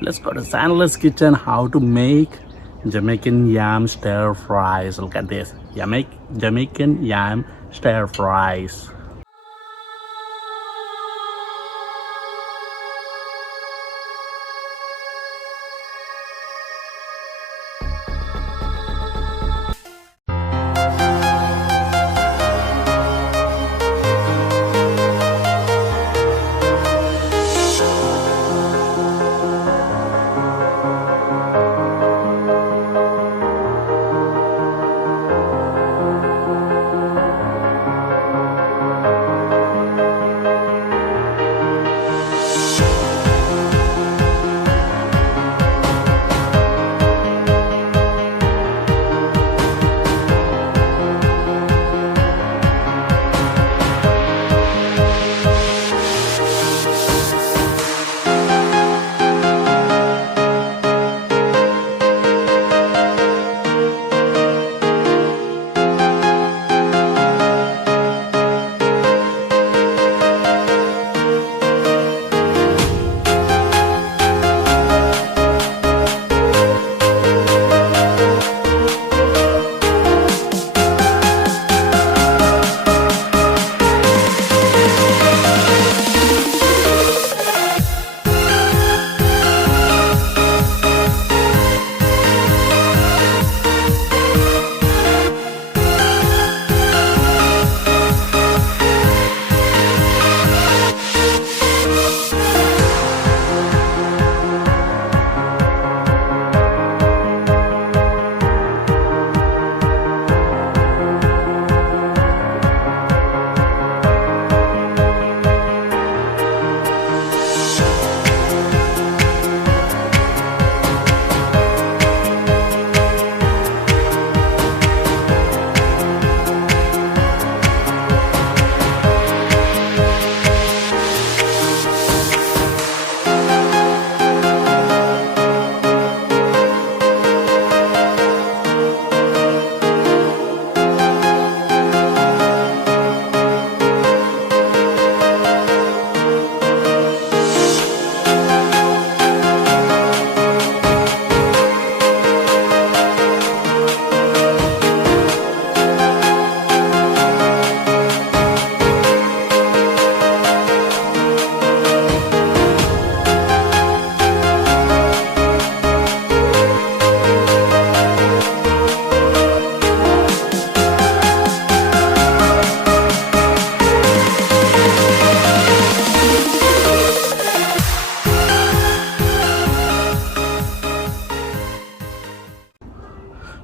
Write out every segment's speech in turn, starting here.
Let's go to Sandler's kitchen. How to make Jamaican yam stir fries. Look at this. Jamaican yam stir fries.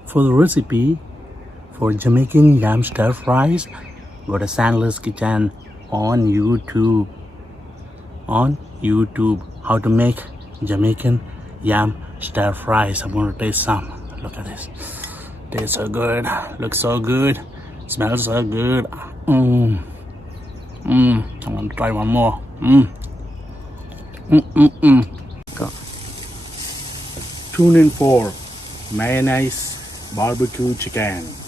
For the recipe for Jamaican yam stir fries, go to Sandler's Kitchen on YouTube. How to make Jamaican yam stir fries. I'm gonna taste some. Look at this. Tastes so good. Looks so good. Smells so good. I'm gonna try one more. Tune in for mayonnaise barbecue chicken.